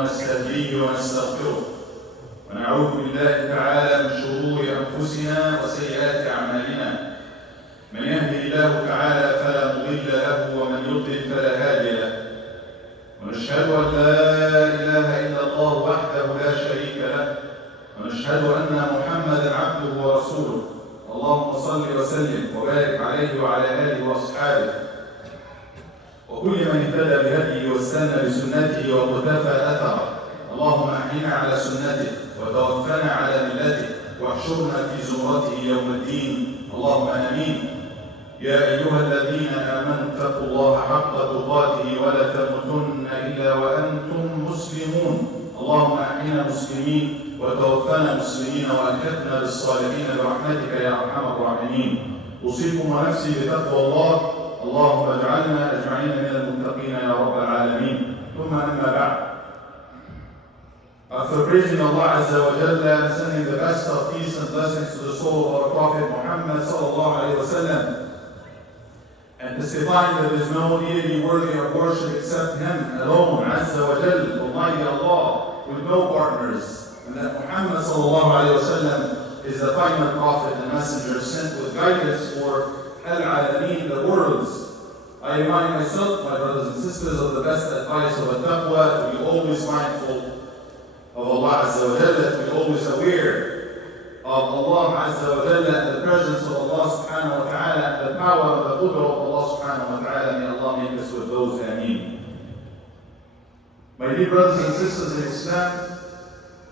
ونستهديه ونستغفره ونعوذ بالله تعالى من شرور أنفسنا وسيئات أعمالنا. من يهده الله تعالى فلا مضل له ومن يضلل فلا هادي له. ونشهد أن لا إله إلا الله وحده لا شريك له، ونشهد أن محمدا عبده ورسوله. اللهم صل وسلم وبارك عليه وعلى آله وأصحابه وكل من اهتدى بهديه واستنى بسنته واقتفى أثره. اللهم أحينا على سنته وتوفنا على ملته واحشرنا في زمرته يوم الدين. اللهم آمين. يا أيها الذين آمنوا اتقوا الله حق تقاته ولا تموتن إلا وأنتم مسلمون. اللهم أحينا مسلمين وتوفنا مسلمين وألحقنا بالصالحين برحمتك يا أرحم الراحمين. أوصيكم ونفسي بتقوى الله. اللهم اجعلنا أجمعين من المتقين يا رب العالمين. ثم أما بعد. After praising Allah Azza wa Jalla and sending the best of peace and blessings to the soul of our Prophet Muhammad sallallahu alayhi wa sallam, and testifying that there is no deity worthy of worship except Him alone, Azza wa Jalla, Almighty Allah, with no partners, and that Muhammad sallallahu alayhi wa sallam is the final prophet and messenger sent with guidance for al-alameen, the worlds. I remind myself, my brothers and sisters, of the best advice of at-taqwa, to be always mindful of Allah Azza wa Jalla, to be always aware of Allah Azza wa Jalla and the presence of Allah subhanahu wa ta'ala and the power of the qudra of Allah subhanahu wa ta'ala. May Allah make us with those, ameen. My dear brothers and sisters in Islam,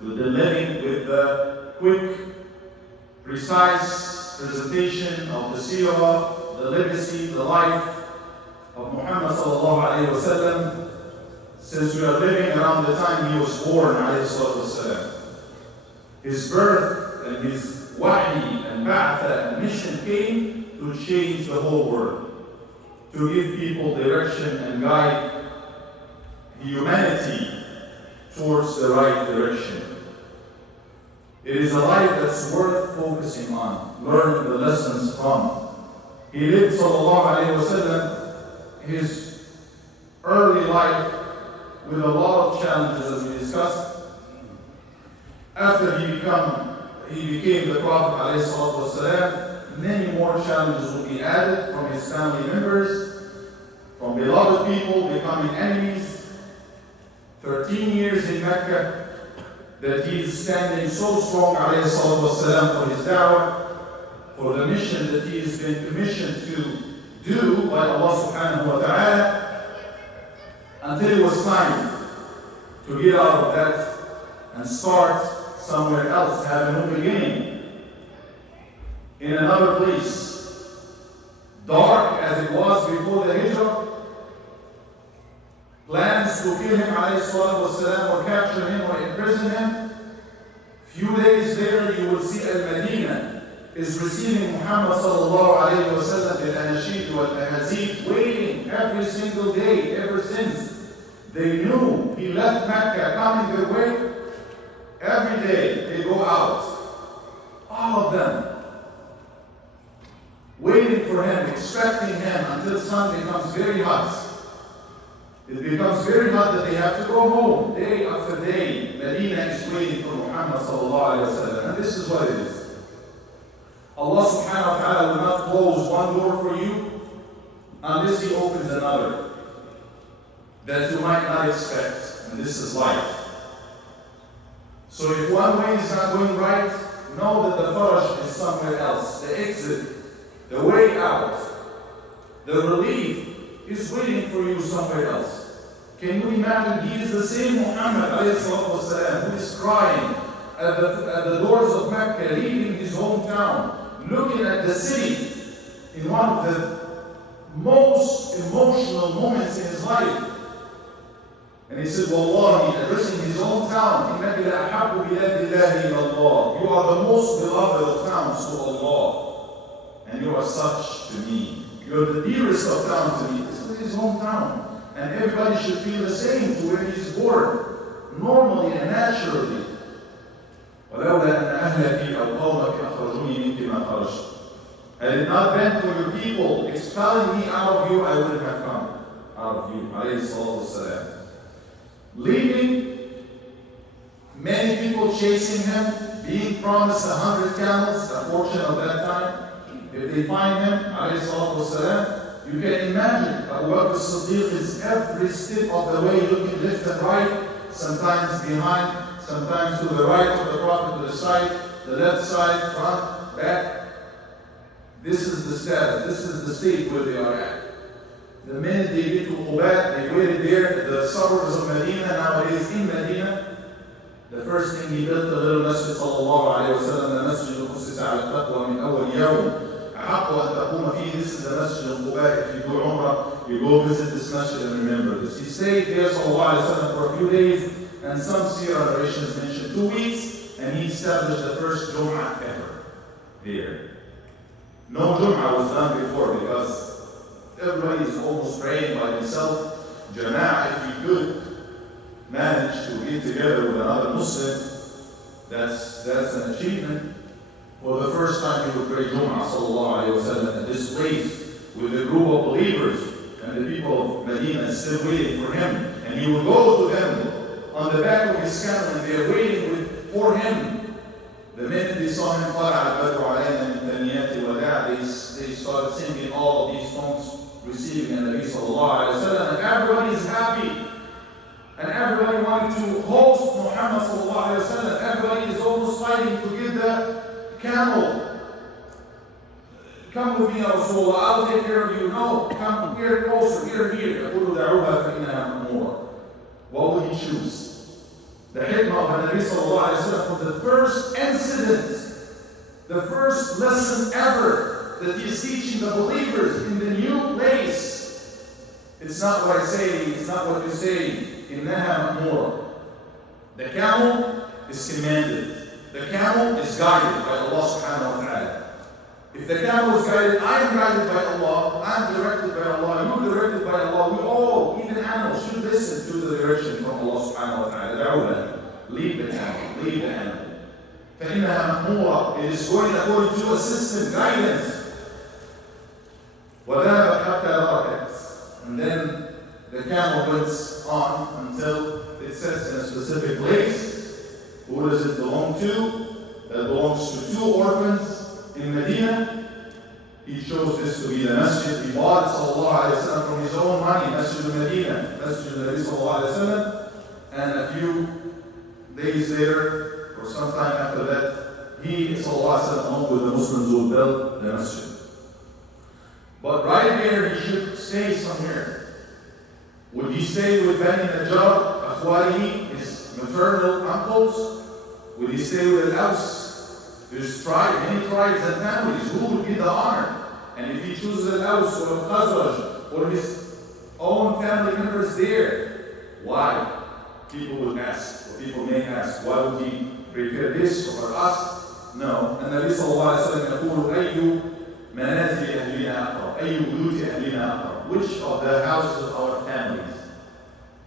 we've been living with the quick, precise presentation of the seerah, the legacy, the life of Muhammad sallallahu alayhi wa sallam, since we are living around the time he was born, alayhi salatu wasalam. His birth and his wahi and ba'tha and mission came to change the whole world, to give people direction and guide humanity towards the right direction. It is a life that's worth focusing on, learning the lessons from. He lived, sallallahu alayhi wa sallam, his early life with a lot of challenges, as we discussed. After he became the Prophet alayhi salatu wasalam, many more challenges will be added from his family members, from beloved people becoming enemies. 13 years in Mecca, that he is standing so strong alayhi salatu wasalam for his da'wah, for the mission that he has been commissioned to do by Allah subhanahu wa ta'ala, until it was time to get out of that and start somewhere else, have a new beginning in another place. Dark as it was before the hijrah, plans to kill him alayhi salatu wasalam or capture him or imprison him. Few days later you will see Al-Madinah is receiving Muhammad sallallahu alayhi wa sallam bil anashid wal ahazid, waiting every single day ever since they knew he left Mecca, coming their way. Every day they go out, all of them, waiting for him, expecting him, until sun becomes very hot. It becomes very hot that they have to go home day after day. Medina is waiting for Muhammad sallallahu alayhi wa sallam. And this is what it is. Allah subhanahu wa ta'ala will not close one door for you unless He opens another that you might not expect. And this is life. So if one way is not going right, know that the faraj is somewhere else. The exit, the way out, the relief is waiting for you somewhere else. Can you imagine? He is the same Muhammad alayhi salatu wasalam who is crying at the doors of Mecca, leaving his hometown, looking at the city in one of the most emotional moments in his life. And he said, Wallahi, addressing his own town, إِنَّكَ لَأَحَبُّ بِلَادِ اللَّهِ إِلَى اللَّهِ. You are the most beloved of towns to Allah. And you are such to me. You are the dearest of towns to me. This is his hometown. And everybody should feel the same to where he is born, normally and naturally. وَلَوْلَا أَنَّ أَهْلَكِ أَوْ قَوْمَكِ أَخْرَجُونِي مِنْكِ مَا خَرَجْتُ. Had it not been for your people expelling me out of you, I wouldn't have come out of you. Alayhi salatu wasalam. Leaving Many people chasing him, being promised 100 camels, a fortune of that time. If they find him, alayhi salatu wasalam, you can imagine Abu Bakr as-Siddiq is every step of the way looking left and right, sometimes behind, sometimes to the right of the Prophet, to the side, the left side, front, back. This is the status, this is the state where they are at. The minute they get to Quba, they waited there, the suburbs of Medina, nowadays in Medina. The first thing he built, a little masjid sallallahu alayhi wa sallam, the masjid al-Qussis al-Taqwa min awal yawm. This is the masjid al-Quba. If you do Umrah, you go visit this masjid and remember this. He stayed there sallallahu alayhi wa sallam for a few days, and some seerah narrations mention 2 weeks, and he established the first Jum'ah ever there. No Jum'ah was done before because everybody is almost praying by himself. Jama'ah, if you could manage to get together with another Muslim, that's an achievement. For the first time, he would pray Jum'ah sallallahu alayhi wa sallam at this place with a group of believers, and the people of Medina still waiting for him. And he would go to them on the back of his camel, and they're waiting for him. The minute they saw him, they started singing all of these songs, receiving the Nabi sallallahu alayhi wa sallam, and everybody is happy. And everybody wanted to host Muhammad sallallahu alayhi wa sallam. Everybody is almost fighting to get the camel. Come with me, Ya Rasulullah, I'll take care of you. No, come here closer, here. What would he choose? The hikmah of the Nabi sallallahu alayhi wa sallam, for the first incident, the first lesson ever that he is teaching the believers in the new place. It's not what I say, it's not what you say. إنها مأمورة. The camel is commanded. The camel is guided by Allah subhanahu wa ta'ala. If the camel is guided, I am guided by Allah, I am directed by Allah, you are directed by Allah. We all, even animals, should listen to the direction from Allah subhanahu wa ta'ala. Lead the camel, lead the animal. فإنها مأمورة. It is going according to a system, guidance. وذهب حتى بركت. And then the camel went on until it says in a specific place. Who does it belong to? That belongs to 2 orphans in Medina. He chose this to be the masjid. He bought sallallahu alayhi wa sallam from his own money, Masjid al-Medina, Masjid al-Nabi sallallahu alayhi wa sallam. And a few days later, or sometime after that, he sallallahu alayhi wa sallam, along with the Muslims, will build the masjid. But right there, he should stay somewhere. Would he stay with Bani Najjar, Akhwalihi, his maternal uncles? Would he stay with Al-Aus? There's many tribes and families. Who would get the honor? And if he chooses Al-Aus or Al-Khazraj or his own family members there, why? People would ask, or people may ask, why would he prepare this for us? No. And Nabi sallallahu alayhi wa sallam يقول أي منازل أهلنا أقرب أي بيوت أهلنا أقرب. Which of the houses of our families?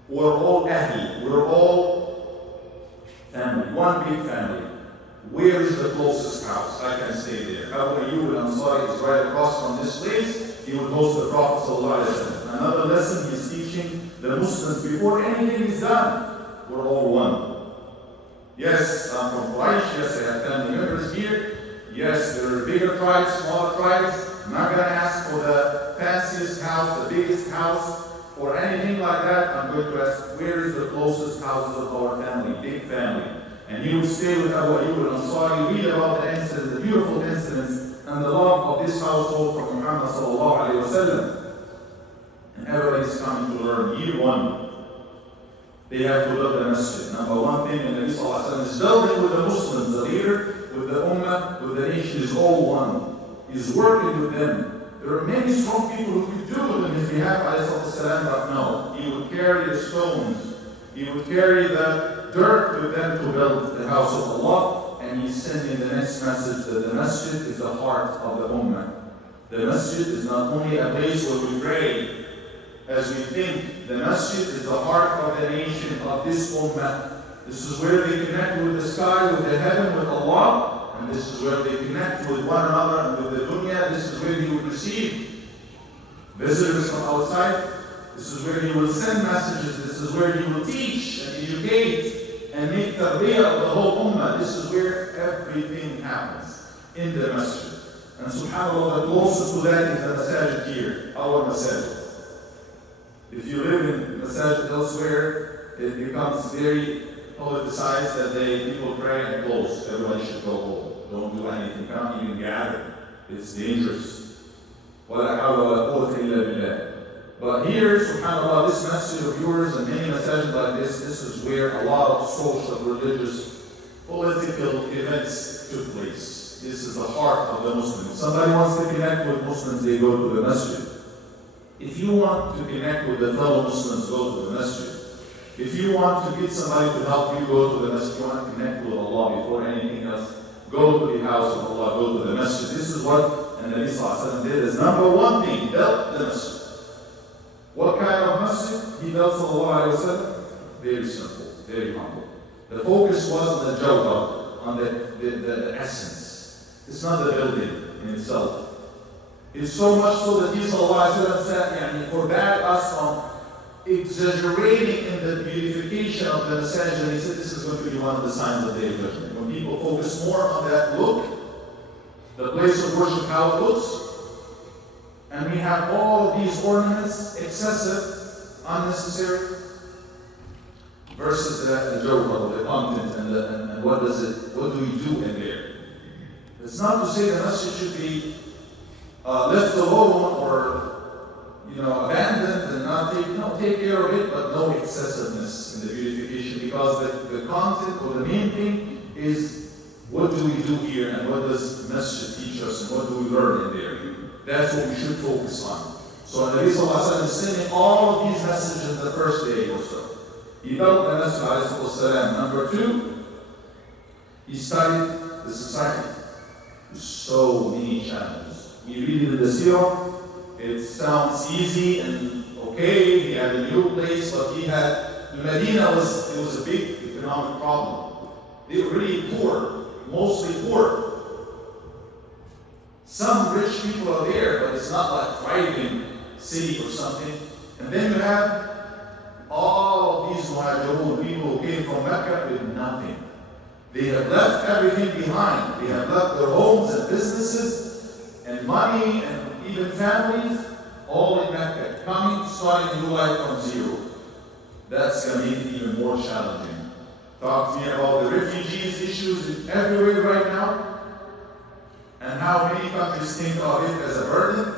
We're all ahli, we're all family, one big family. Where is the closest house? I can stay there. Abu Ayyub al-Ansari is right across from this place. He would go to the Prophet sallallahu alayhi wa sallam. Another lesson he's teaching the Muslims before anything is done. We're all one. Yes, I'm from Quraysh. Yes, I have family members here. Yes, there are bigger tribes, smaller tribes. I'm not going to ask for the fanciest house, the biggest house, or anything like that. I'm going to ask, where is the closest houses of our family, big family? And he would stay with Abu Ayyub al-Ansari, read about the incidents, the beautiful incidents, and the love of this household from Muhammad sallallahu alayhi wa sallam. And everybody's coming to learn. Year 1, they have to build the masjid. Number 1 thing, and Nabi sallallahu alayhi wa sallam is building with the Muslims, the leader, with the ummah, with the nation, is all one. He's working with them. There are many strong people who could do it on his behalf, but no. He would carry the stones. He would carry the dirt with them to build the house of Allah. And he's sending the next message that the masjid is the heart of the ummah. The masjid is not only a place where we pray, as we think. The masjid is the heart of the nation, of this ummah. This is where they connect with the sky, with the heaven, with Allah. And this is where they connect with one another and with the dunya. This is where he will receive visitors from outside. This is where he will send messages. This is where he will teach and educate. and make tarbiyah of the whole ummah. This is where everything happens, in the masjid. And subhanAllah, the closest to that is the masajid here, our masajid. If you live in masajid elsewhere, it becomes very politicized that people pray and close. Everybody should go home. Don't do anything. Can't even gather. It's dangerous. وَلَا حَوْلَ وَلَا قُوَّةَ إِلَّا بِاللَّهِ. But here, subhanAllah, this masjid of yours and many masajid like this is where a lot of social, religious, political events took place. This is the heart of the Muslims. Somebody wants to connect with Muslims, they go to the masjid. If you want to connect with the fellow Muslims, go to the masjid. If you want to get somebody to help you, go to the masjid. You want to connect with Allah before anything else, go to the house of Allah, go to the masjid. This is what Nabi Sallallahu Alaihi Wasallam did as number one thing, built the masjid. What kind of masjid he built Sallallahu Alaihi Wasallam? Very simple, very humble. The focus was on the jawhar, on the essence. It's not the building in itself. It's so much so that he Sallallahu Alaihi Wasallam said, forbade us from exaggerating in the beautification of the masajid, and he said this is going to be one of the signs of the day of judgment. When people focus more on that look, the place of worship, how it looks, and we have all of these ornaments, excessive, unnecessary, versus the jawhar, the content, and what do we do in there? It's not to say the masjid should be left alone or abandoned and not take care of it, but no excessiveness in the beautification, because the content or the main thing is what do we do here and what does masjid teach us and what do we learn in there. That's what we should focus on. So Nabi Sallallahu Alaihi Wasallam is sending all of these messages the first day or so. He built the masjid Alayhi Wasallam. Number two, he studied the society. So many challenges. We read in the Sirah, it sounds easy and okay, he had a new place, but Medina was a big economic problem. They were really poor, mostly poor. Some rich people are there, but it's not like thriving city or something. And then you have all of these muhajirun, people who came from Mecca with nothing. They have left everything behind. They have left their homes and businesses and money and even families, all in Mecca, starting a new life from zero. That's going to make it even more challenging. Talk to me about the refugees issues everywhere right now, and how many countries think of it as a burden,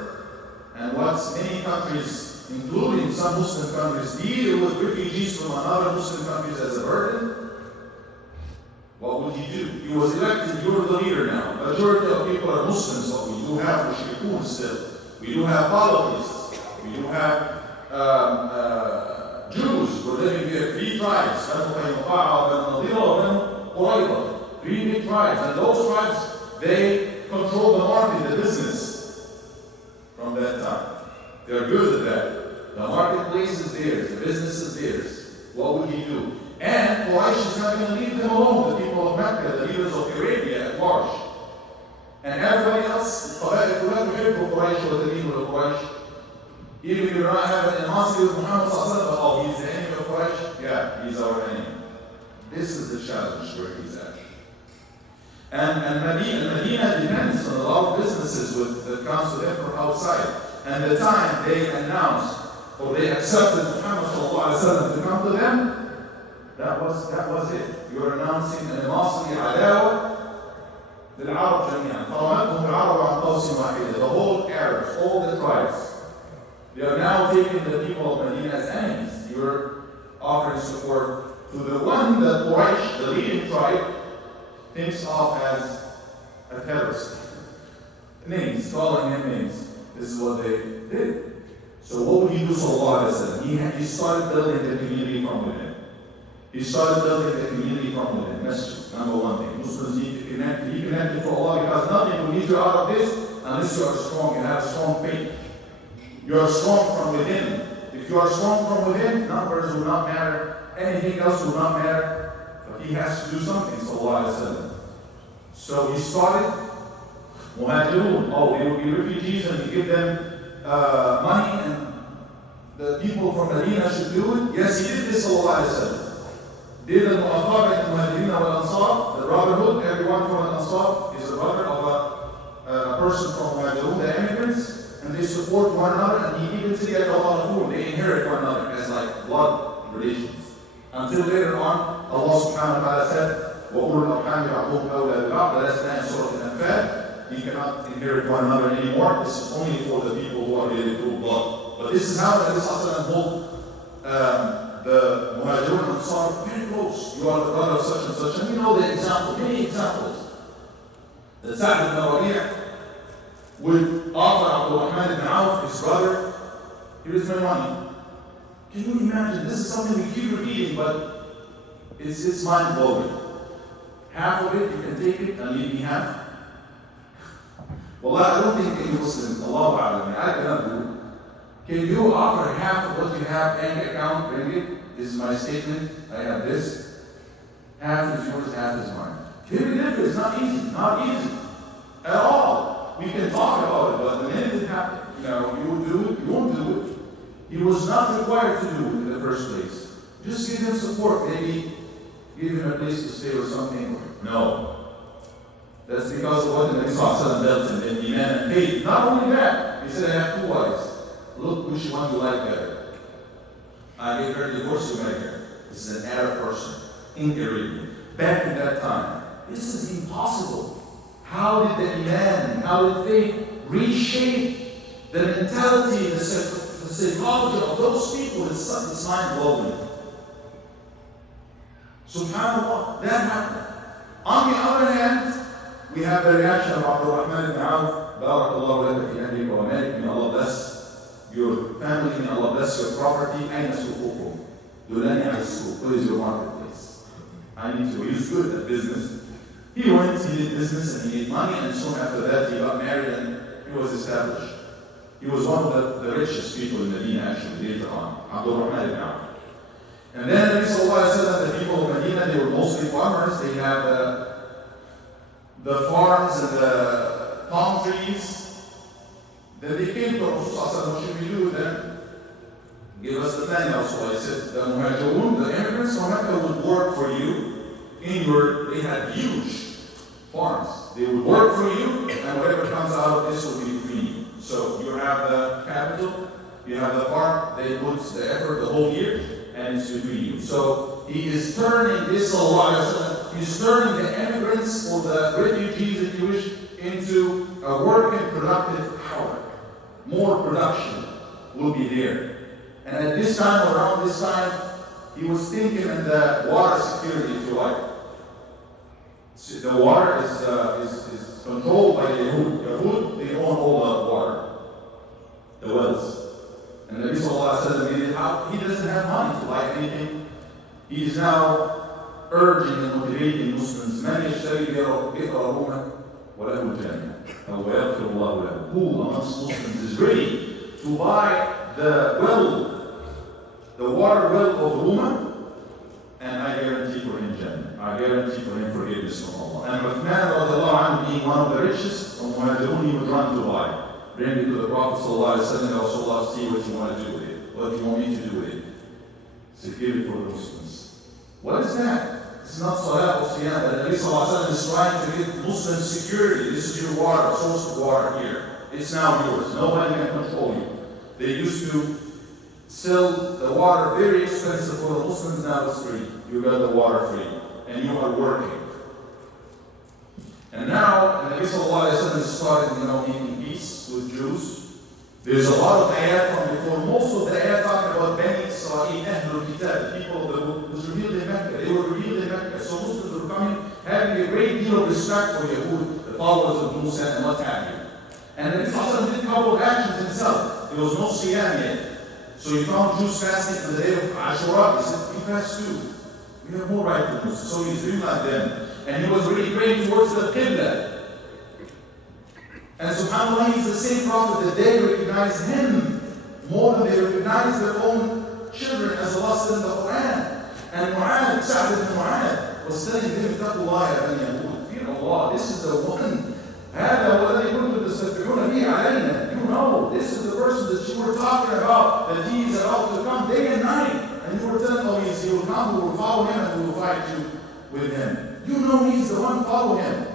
and what many countries, including some Muslim countries, deal with refugees from another Muslim countries as a burden. What would he do? He was elected, you're the leader now. Majority of people are Muslims, but we do have mushrikun still. We do have polytheists. We do have Jews. We're living there, 3 tribes. 3 big tribes. And those tribes, they control the market, the business from that time. They're good at that. The marketplace is theirs. The business is theirs. What would he do? And Quraysh is not going to leave them alone, the people of Mecca, the leaders of Arabia at large. And everybody else, even if you're not having an animosity with Muhammad, he's the enemy of Quraysh. Yeah, he's our enemy. This is the challenge where he's at. And Medina depends on a lot of businesses that comes to them from outside. And the time they announced or they accepted Muhammad to come to them, that was it. You're announcing animosity, عداوة للعرب جميعا. فرمتهم العرب عن قوس واحد. The whole Arabs, all the tribes, they are now taking the people of Medina as enemies. You're offering support to the one that Quraysh, the leading tribe, thinks of as a terrorist. Names, calling him names. This is what they did. So what would he do, sallallahu alaihi wasallam? He started building the community from within. He started building the community from within. Masjid, number one thing. Muslims need to connect. He connected to Allah because nothing will lead you out of this unless you are strong and have strong faith. You are strong from within. If you are strong from within, numbers will not matter. Anything else will not matter. But he has to do something, sallallahu alaihi wasallam. So he started muhajirun. They will be refugees and he give them money and the people from Medina should do it. Yes, he did this, sallallahu alaihi wasallam. Did al-Mu'athar in al-Muhajirin wal-Ansar, the brotherhood, everyone from al-Ansar is a brother of a person from Muhajirun, the immigrants, and they support one another, and he even get a lot of food. They inherit one another as like blood relations. Until later on, Allah subhanahu wa ta'ala said, وَأُولُو الْأَرْحَامِ بَعْضُهُمْ أَوْلَىٰ بِبَعْضٍ. The last man, Surah Al-Anfal, you cannot inherit one another anymore. This is only for the people who are related through blood. But this is how the Prophet hold the Muhajirun and Ansar very close. You are the brother of such and such. And we know the example, many examples. The Sa'd ibn Rabi' would offer Abdul Rahman ibn Auf, his brother, here's my money. Can you imagine? This is something we keep repeating, but it's mind-blowing. Half of it, you can take it and leave me half. Well, I don't think any Muslim, Allahu A'lam, I cannot do it. Can you offer half of what you have, bank account, bring it? This is my statement, I have this. Half is yours, half is mine. Very different, it's not easy at all. We can talk about it, but the minute it happens, you will do it, you won't do it. He was not required to do it in the first place. Just give him support, maybe give him a place to stay or something. No. That's because of what the Nabi Sallallahu dealt him in Iman and faith. Not only that, he said, I have 2 wives. Look which one you like better. I gave her a divorce, you marry her. This is an Arab person in Arabia. Back in that time, this is impossible. How did the Iman, how did faith reshape the mentality, the psychology of those people? It's mind-blowing. SubhanAllah, that happened. On the other hand, we have the reaction of Abdul Rahman ibn Auf, Barakallahu laka fi ahlika wa malik, may Allah bless your family, may Allah bless your property. Aina suqukum? Dulani ala suq. What is your marketplace? I need to. He's good at business. He went, he did business, and he made money, and soon after that he got married and he was established. He was one of the richest people in Medina actually later on, Abdul Rahman ibn Auf. And then Nabi Sallallahu Alaihi Wasallam, the people of Medina, they were mostly farmers. They had the farms and the palm trees. Then they came to Rasulullah, what should we do with them? Give us the plan, Rasulullah. He said, the Muhajirun, the immigrants from Mecca would work for you. They had huge farms. They would work for you, and whatever comes out of this will be between you. So you have the capital, you have the farm, they put the effort the whole year, and it's between you. So he is turning this, he's turning the immigrants or the refugees, if you wish, into a working, productive power. More production will be there. And at this time, around this time, he was thinking in the water security, if you like. So the water is controlled by the Yahud. Yahud, they own all the water, the wells. And Nabi Sallallahu Alaihi Wasallam, he doesn't have money to buy anything. He is now urging and motivating Muslims. من يشتري بئر روما وله الجنة أو يغفر الله له. Who amongst Muslims is ready to buy the water well of Ruma? And I guarantee for him Jannah. I guarantee for him forgiveness from Allah. And Uthman radiallahu anhu, being one of the richest from Muhajirun, he would run to buy. Bring it to the Prophet sallallahu alaihi wasallam. Rasulullah, see what you want to do with it. What do you want me to do with it? So give it for the Muslims. What is that? It's not salah or siyam. The Nabi sallallahu alaihi wasallam is trying to give Muslims security. This is your water, source of water here. It's now yours. Nobody can control you. They used to sell the water very expensive for the Muslims. Now it's free. You got the water free, and you are working. And now, the Nabi sallallahu alaihi wasallam started, making peace with Jews. There's a lot of ayat from before. Most of the ayat talking about Bani Israel, Ahlul Kitab, the people that was revealed in Mecca. They were revealed in Mecca. So Muslims were coming, having a great deal of respect for Yahud, the followers of Musa, and what have you. And the Nabi sallallahu alaihi wasallam did a couple of actions himself. There was no siyam yet. So he found Jews fasting on the day of Ashura. He said, we fast too. We have more right than Muslims. So he's doing like them. And he was really praying towards the Qibla. And subhanAllah, he's the same prophet that they recognize him more than they recognize their own children, as Allah said in the Quran. And Mu'ad, Sa'd ibn Mu'ad, was telling him, Taqullah ya bani Yahud, fear Allah. This is the one. هذا والذي كنتم تستفتحون به علينا. You know, this is the person that you were talking about, that he is about to come day and night. And you were telling, he will come, we will follow him, and we will fight you with him. You know he's the one, follow him.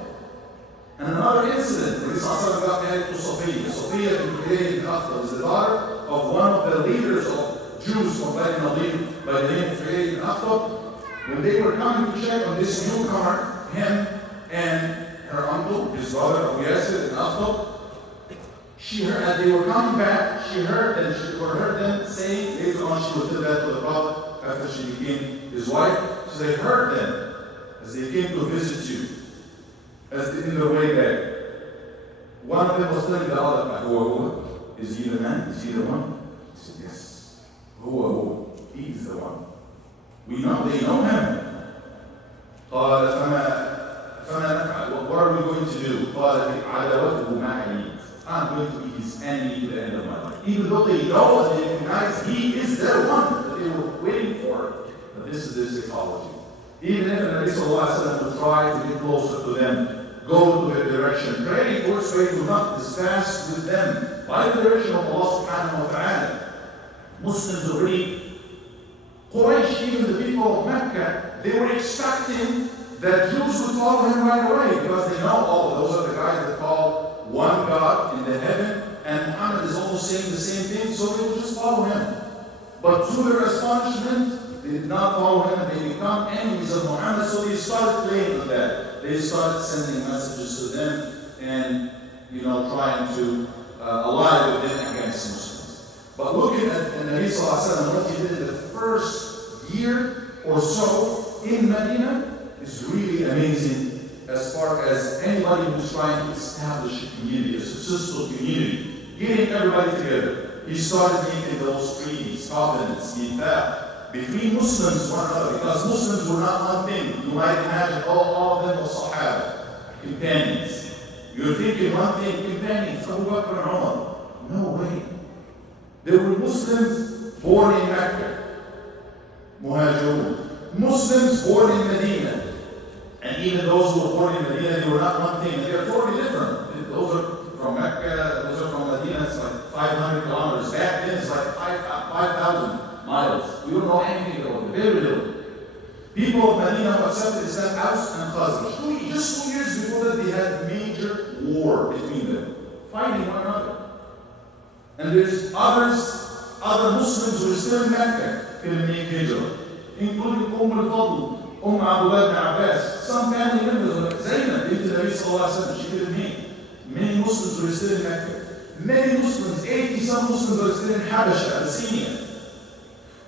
And another incident, the Prophet got married to Sophia. Sophia ibn Huyay ibn Akhtab is the daughter of one of the leaders of Jews from Bani Nadir by the name of Huyay ibn Akhtab. When they were coming to check on this newcomer, him and her uncle, his brother Abu Yasir ibn Akhtab, she heard, as they were coming back, she heard them saying, later on she would tell that to the Prophet after she became his wife. So they heard them as they came to visit you, as they, in their way back. One of them was telling the other, who? Is he the man? Is he the one? He said, yes. Who? He is the one. We know, they know him. قال فما نفعل? What are we going to do? قال عداوته معي. I'm going to be his enemy to the end of my life. Even though they know and they recognize he is their one that they were waiting for. But this is their psychology. Even if the Nabi Sallallahu Alaihi Wasallam would try to get closer to them, go to their direction, pray towards way to not disfast with them by the direction of Allah subhanahu wa ta'ala. Muslims already, Quraysh, even the people of Mecca, they were expecting that Jews would follow him right away because they know, oh, those are the guys that call one God in the heaven, and Muhammad is almost saying the same thing, so they will just follow him. But to their astonishment, they did not follow him, and they become enemies of Muhammad, so they started playing with that. They started sending messages to them and, trying to ally with them against Muslims. But looking at the Nabi Sallallahu Alaihi Wasallam, what he did in the first year or so in Medina is really amazing. As far as anybody who's trying to establish a community, a successful community, getting everybody together. He started making those treaties, covenants, mithaq, between Muslims one another, because Muslims were not one thing. You might imagine, all of them were Sahaba, companions. You're thinking one thing, companions, Abu Bakr and Umar. No way. There were Muslims born in Mecca, Muhajirun. Muslims born in Medina. And even those who were born in Medina, they were not one thing. They are totally different. Those are from Mecca, those are from Medina. It's like 500 kilometers. Back then, it's like 5,000 miles. We don't know anything about it. Very little. People of Medina who accepted Islam, Aus and Khazraj. Just 2 years before that, they had major war between them, fighting one another. And there's other Muslims who are still in Mecca, couldn't make hijrah, including al-Fadl, Abdullah ibn Abbas, some family members like Zainab, bint Nabi Sallallahu Alaihi Wasallam, she didn't meet. Many Muslims were still in Mecca. Many Muslims, 80-some Muslims were still in Habasha, Abyssinia.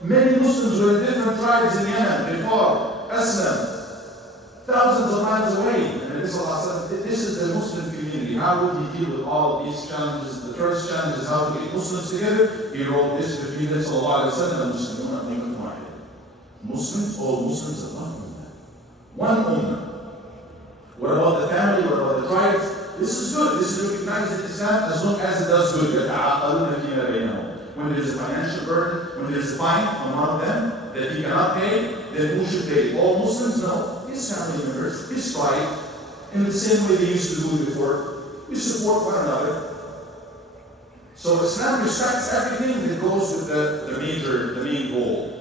Many Muslims were in different tribes in Yemen, Rifar, Aslam, thousands of miles away. And Nabi Sallallahu Alaihi Wasallam, this is the Muslim community. How would he deal with all of these challenges? The first challenge is how to get Muslims together. He wrote this between Nabi Sallallahu Alaihi Wasallam and Muslims. Muslims, all Muslims are one ummah. One ummah. What about the family? What about the tribes? This is good. This is recognized in Islam as long as it does good. When there is a financial burden, when there is a fine on one of them that he cannot pay, then who should pay? All Muslims? No. His family members, his tribe, in the same way they used to do before. We support one another. So Islam respects everything that goes with the main goal.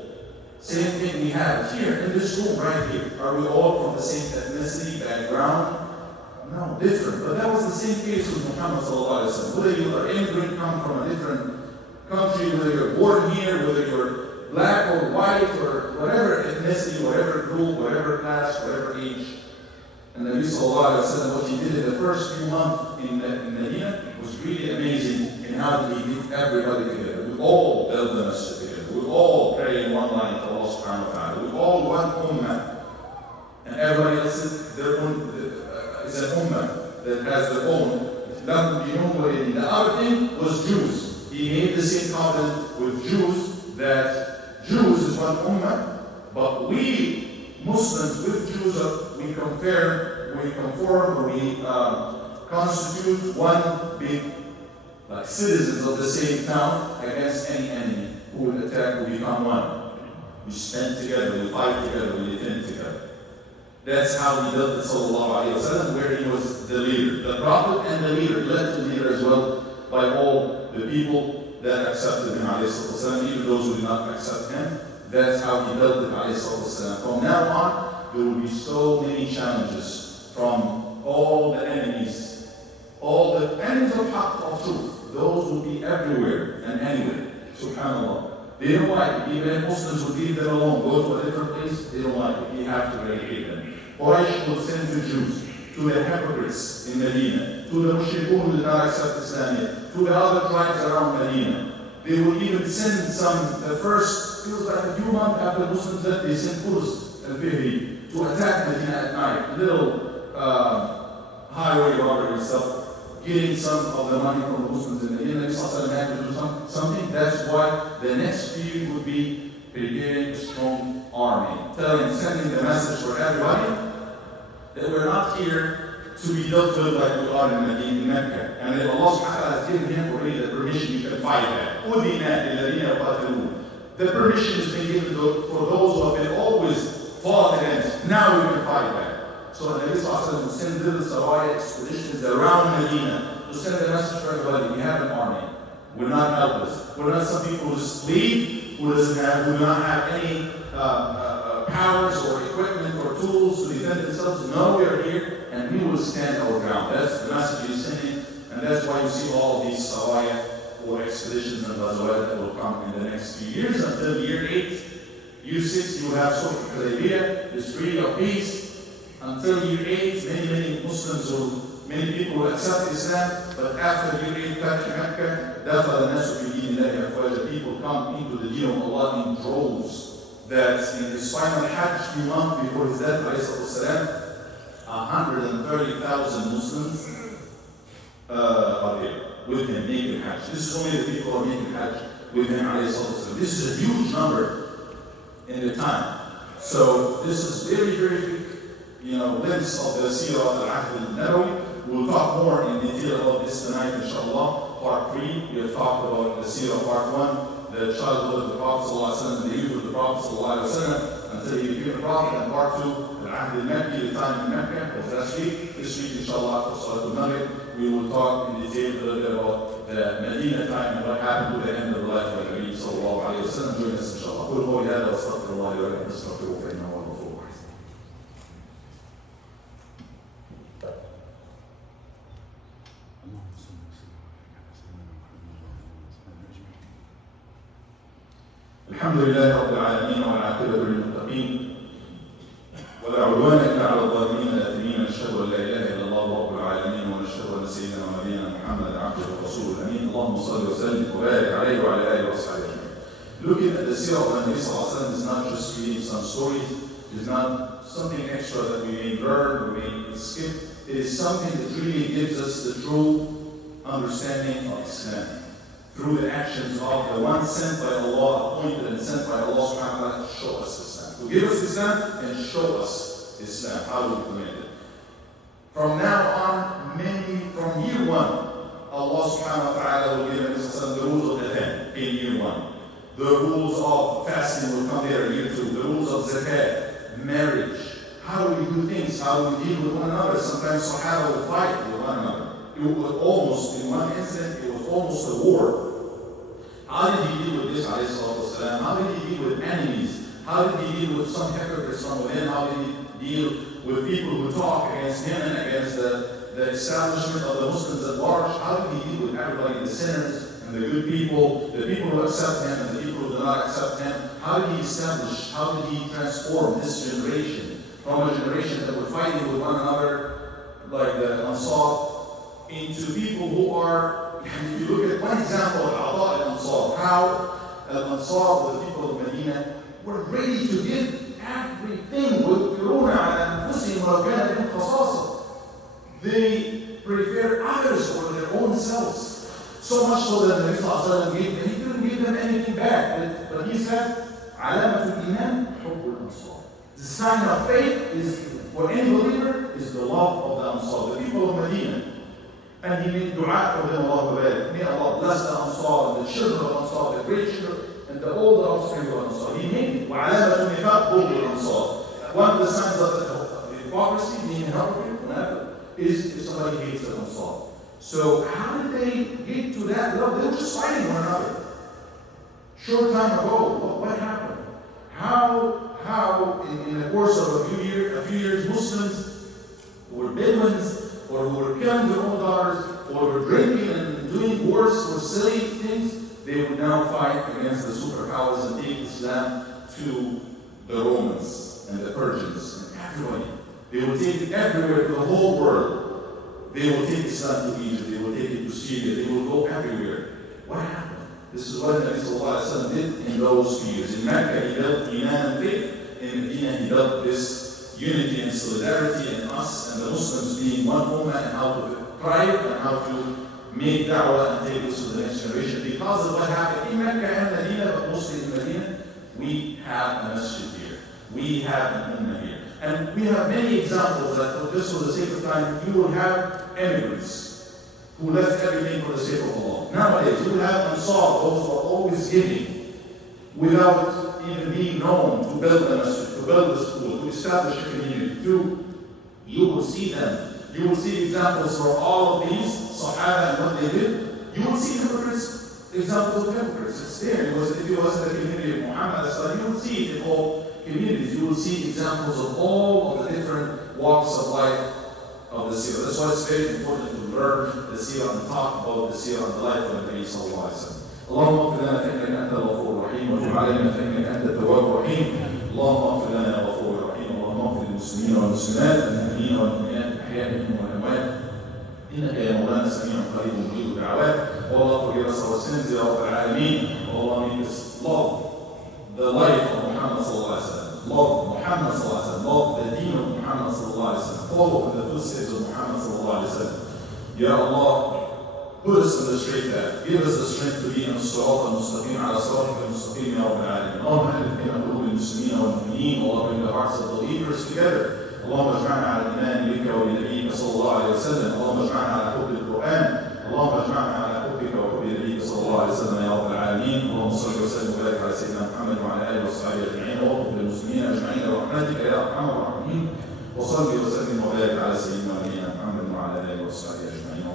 Same thing we have here in this room right here. Are we all from the same ethnicity, background? No, different. But that was the same case with Muhammad Sallallahu Alaihi Wasallam. Whether you are immigrant, come from a different country, whether you're born here, whether you're black or white or whatever ethnicity, whatever group, whatever class, whatever age. And Nabi Sallallahu Alaihi Wasallam, what he did in the first few months in Medina was really amazing in how he get everybody together. We all build the masjid together. We all pray in one line to Allah subhanahu wa ta'ala. We all one ummah. And everybody else is their own, is an ummah that has their own. The other thing was Jews. He made the same covenant with Jews that Jews is one ummah, but we Muslims with Jews, we conform, or we constitute one big citizens of the same town against any enemy who will attack. We become one. We stand together, we fight together, we defend together. That's how he did it, sallallahu alayhi wa sallam, where he was the leader. The prophet and the leader, elected leader as well, by all the people that accepted him, alayhi sallam, even those who did not accept him. That's how he built it, alayhi sallam. From now on, there will be so many challenges from all the enemies of haqq, of truth. Those will be everywhere and anywhere. Subhanallah. They don't like it. Even if Muslims would leave them alone, go to a different place, they don't like it. You have to eradicate them. Quraysh will send the Jews, to the hypocrites in Medina, to the mushrikun who did not accept Islam yet, to the other tribes around Medina. They will even send some, the first, feels like a few months after Muslims left, they sent Qurs al-Fihri to attack Medina at night. Little highway robbery and stuff. Getting some of the money from the Muslims in Medina. Nabi had to do something. That's why the next few would be preparing a strong army. Sending the message for everybody that we're not here to be dealt with like we are in Medina, in Mecca. And that Allah subhanahu wa ta'ala has given him already the permission you can fight that. The permission has been given for those who have been always fought against. Now we can fight back. So the Nabi Sallallahu Alaihi Wasallam will send little Saraya expeditions around Medina to send the message for everybody. We have an army. We're not helpless. We're not some people who just leave, who do not have any powers or equipment or tools to defend themselves. No, we are here and we will stand our ground. That's the message he's sending, and that's why you see all of these Saraya or expeditions and Ghazawat that will come in the next few years until year 8. Year 6, you will have Sulh Hudaybiyah, this treaty of peace. Until year 8, many people will accept Islam, but after year 8, Fath Makkah, دخل الناس في دين الله أفواجا. People come into the deen of Allah in droves. That in his final Hajj, few months before his death, 130,000 Muslims are there with him making Hajj. This is only the people who are making Hajj with him. This is a huge number in the time. So this is very, very big, glimpse of the Seerah of Al-Ahd al-Nabawi. We'll talk more in detail about this tonight, inshallah. Part 3, we have talked about the Seerah part 1, the childhood of the Prophet ﷺ, the youth of the Prophet ﷺ, until he became a prophet, and part 2, Al-Ahd al-Makki, the time in Mecca, was last week. This week, inshallah, for Salatul Maghrib, we will talk in detail a little bit about the Medina time and what happened to the end of the life of the Nabi sallallahu alayhi wa sallam. Join us, inshallah. قل قولي هذا واستغفر الله لي ولكم فاستغفروه فإنه هو الغفور الرحيم. الحمد لله رب العالمين والعاقبة للمتقين ولا عدوان إلا على الظالمين الآثمين. نشهد أن لا إله إلا الله رب العالمين ونشهد أن سيدنا ونبينا محمد عبده ورسوله الأمين. اللهم صل وسلم وبارك عليه وعلى آله وصحبه أجمعين. Looking at the Seerah of the Nabi Sallallahu Alaihi Wasallam is not just reading some stories, it is not something extra that we may learn, we may skip. It is something that really gives us the true understanding of Islam through the actions of the one sent by Allah, appointed and sent by Allah subhanahu wa ta'ala to show us Islam. To give us Islam and show us Islam, how to implement it. From now on, from year 1, Allah subhanahu wa ta'ala will give us the rules of the 10 in year 1. The rules of fasting will come there in year 2. The rules of zakat, marriage, how do we do things, how do we deal with one another. Sometimes Sahaba will fight with one another. It was almost, in one incident, it was almost a war. How did he deal with this, alayhi salatu wasalam? How did he deal with enemies? How did he deal with some hypocrites from within? How did he deal with people who talk against him and against the establishment of the Muslims at large? How did he deal with everybody, the sinners and the good people, the people who accept him and the people who do not accept him? How did he establish, how did he transform this generation from a generation that were fighting with one another, like the Ansar, into people who are, if you look at one example of Ata al-Ansar, how al-Ansar, the people of Medina, were ready to give everything. They prefer others over their own selves. So much so that the Prophet gave them, he couldn't give them anything back. But he said, علامة الإيمان حب الأنصار. The sign of faith is, for any believer, is the love of the Ansar, the people of Medina. And he made dua for them, Allah barik. May Allah bless the Ansar, the children of Ansar, the great children, and the older offspring of Ansar. He made it. وعلامة النفاق بغض الأنصار. One of the signs of the hypocrisy, being hypocrite, is if somebody hates the Ansar. So how did they get to that level? They were just fighting one another. Short time ago, what happened? How in the course of a few years, few years, Muslims who were Bedouins, or who were killing their own daughters, or were drinking and doing worse or silly things, they would now fight against the superpowers and take Islam to the Romans and the Persians and everybody. They will take it everywhere to the whole world. They will take Islam to Egypt, they will take it to Syria, they will go everywhere. What happened? This is what Nabi Sallallahu Alaihi Wasallam did in those few years. In Mecca, he built Iman and faith. In Medina, he built this unity and solidarity, and us and the Muslims being one ummah, and how to thrive and how to make da'wah and take this to the next generation. Because of what happened in Mecca and Medina, but mostly in Medina, we have a masjid here. We have an ummah here. And we have many examples that, just for the sake of time, you will have immigrants who left everything for the sake of Allah. Nowadays, you will have Ansar, those who are always giving, without even being known, to build a masjid, to build a school, to establish a community. You will see them. You will see examples for all of these Sahaba and what they did. You will see hypocrites, examples of hypocrites. It's there. If it was in the community of Muhammad, you will see it in all communities. You will see examples of all of the different walks of life of the seerah. That's why it's very important to learn the seerah and talk about the seerah and the life of the Nabi sallallahu alaihi wasallam. اللهم اغفر لنا فإنك أنت الغفور الرحيم وتب علينا فإنك أنت التواب الرحيم. اللهم اغفر لنا يا غفور الرحيم. اللهم اغفر للمسلمين والمسلمات المؤمنين والمؤمنات الأحياء منهم والأموات إنك يا مولانا سميع قريب مجيب الدعوات. والله forgive us our sins يا رب العالمين. Allah make us love the life of Muhammad sallallahu alaihi wasallam. Love Muhammad sallallahu alaihi wasallam. Love the deen of Muhammad sallallahu alaihi wasallam. Follow in the footsteps of Muhammad sallallahu alaihi wasallam. Ya Allah, put us in the straight path. Give us the strength to be on الصراط المستقيم على صراطك المستقيم يا رب العالمين. اللهم ألف بين قلوب المسلمين والمؤمنين. Allah bring the hearts of the believers together. اللهم اجمعنا على الإيمان بك وبنبيك صلى الله عليه وسلم. اللهم اجمعنا على حب القرآن. اللهم اجمعنا على حبك وحب نبيك صلى الله عليه وسلم يا رب العالمين. اللهم صل وسلم وبارك على سيدنا محمد وعلى آله وصحبه أجمعين واغفر للمسلمين أجمعين برحمتك يا أرحم الراحمين. وصل وسلم وبارك على سيدنا ونبينا محمد وعلى آله وصحبه أجمعين.